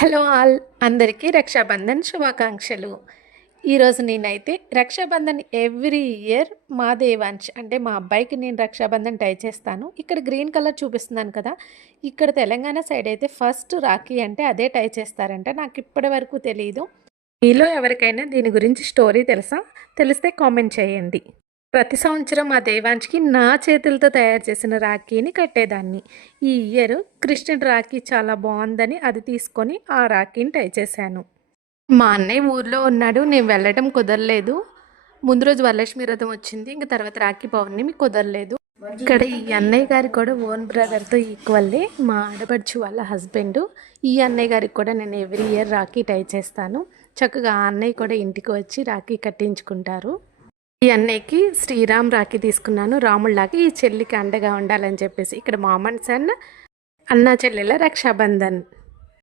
Hello all, అందరికీ రక్షాబంధన్ శుభాకాంక్షలు. ఈరోజు నేనైతే రక్షాబంధన్ ఎవ్రీ ఇయర్ మా దేవాంశ్ అంటే మా అబ్బాయికి నేను రక్షాబంధన్ టై చేస్తాను. ఇక్కడ గ్రీన్ కలర్ చూపిస్తున్నాను కదా, ఇక్కడ తెలంగాణ సైడ్ అయితే ఫస్ట్ రాఖీ అంటే అదే టై చేస్తారంట. నాకు ఇప్పటి వరకు తెలియదు. మీలో ఎవరికైనా దీని గురించి స్టోరీ తెలుసా? తెలిస్తే కామెంట్ చేయండి. ప్రతి సంవత్సరం మా దేవాంశ్కి నా చేతులతో తయారు చేసిన రాఖీని కట్టేదాన్ని. ఈ ఇయర్ కృష్ణుడి రాఖీ చాలా బాగుందని అది తీసుకొని ఆ రాఖీని టై చేశాను. మా అన్నయ్య ఊర్లో ఉన్నాడు, నేను వెళ్ళడం కుదరలేదు. ముందు రోజు వరలక్ష్మి వ్రతం వచ్చింది, ఇంక తర్వాత రాఖీ పౌర్ణమి కుదరలేదు. ఇక్కడ ఈ అన్నయ్య గారికి కూడా ఓన్ బ్రదర్తో ఈక్వల్లే మా ఆడపడుచు వాళ్ళ హస్బెండ్. ఈ అన్నయ్య గారికి కూడా నేను ఎవ్రీ ఇయర్ రాఖీ టై చేస్తాను. చక్కగా ఆ అన్నయ్య కూడా ఇంటికి వచ్చి రాఖీ కట్టించుకుంటారు. ఈ అన్నయ్యకి శ్రీరామ్ రాఖీ తీసుకున్నాను, రాముళ్ళకి ఈ చెల్లికి అండగా ఉండాలని చెప్పేసి. ఇక్కడ మామన్ సన్ అన్నా చెల్లెల రక్షాబంధన్.